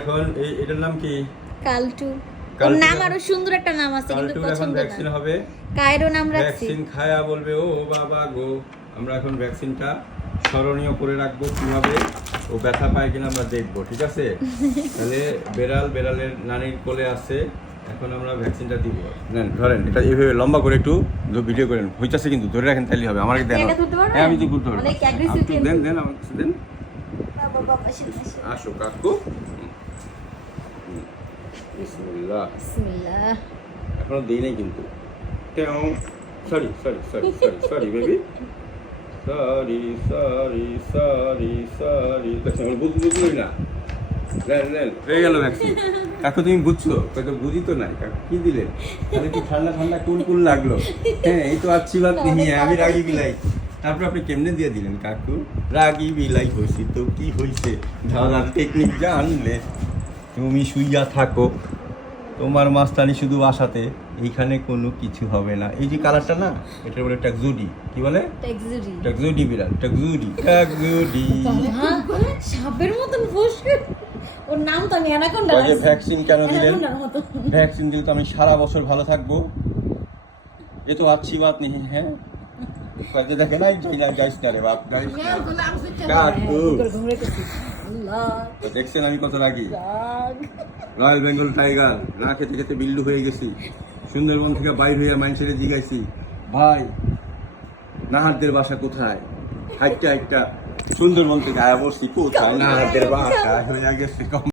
এখন এটার নাম কি? কালটু। ওর নাম আরো সুন্দর একটা নাম আছে কিন্তু কালটুর এখন পছন্দ ভ্যাকসিন না। হবে। কায়রো নাম রাখছি। ভ্যাকসিন খায়া বলবে ও বাবা গো। আমরা এখন ভ্যাকসিনটা স্মরণীয় করে রাখবো কিভাবে ও ব্যথা পায় কিনা আমরা দেখবো, ঠিক আছে? তাহলে বেড়ালের নানির কোলে আছে, এখন আমরা ভ্যাকসিনটা দিব। নেন ধরেন, এটা এইভাবে লম্বা করে একটু ভিডিও করেন, হইতাছে কিন্তু ধরে রাখেন তাইলে হবে। আমাকে দেন। হ্যাঁ আমি তো করতে পারবো। দেন আমাকে কিছু দেন। আসো কাকু। বিসমিল্লাহ। বিসমিল্লাহ। এখনো দেই নাই কিন্তু। Sorry baby. সরি। আমার বুঝলি না। নেন হয়ে গেল ভ্যাকসিন। কাকু তুমি বুঝছো? কত বুঝি তো নাই। কাকু কি দিলেন? তাহলে কি ঠান্ডা কুল লাগলো। হ্যাঁ এই তো আচ্ছি বাত নিয়ে আমি রাগি বিলাই। তারপর আপনি কেমনে দিয়ে দিলেন কাকু? রাগি বিলাই হয়েছি তো কি হয়েছে? ধাঁধার টেকনিক জানলে তুমি শুইয়া থাকো, তোমার মাস্তানি শুধু আশাতে, এইখানে কোনো কিছু হবে না। এই যে কালারটা না, এটা বলে ট্যাক্সুডি। কি বলে? ট্যাক্সুডি বিড়াল। ট্যাক্সুডি। সাপের মতন ফুসকে। ওর নাম তো আমি অ্যানাকোন্ডা রাখছি। ভ্যাকসিন কেন দিলেন? ভ্যাকসিন দিলে তো আমি সারা বছর ভালো থাকবো। এ তো আচ্ছি বাত নেই। হ্যাঁ কাজে দেখে নাই যাইস না রে বাপ, যাইস না। কাকু দেখছেন আমি কত রাগি? রয়্যাল বেঙ্গল টাইগার না খেতে খেতে বিল্লু হয়ে গেছি। সুন্দরবন থেকে বাইর হইয়া মানুষের জিগাইছি, ভাই নাহারদের বাসা কোথায়? হাইটটা সুন্দরবন থেকে আয়া বসছি, কোথায় নাহারদের বাসা হইয়া গেছে।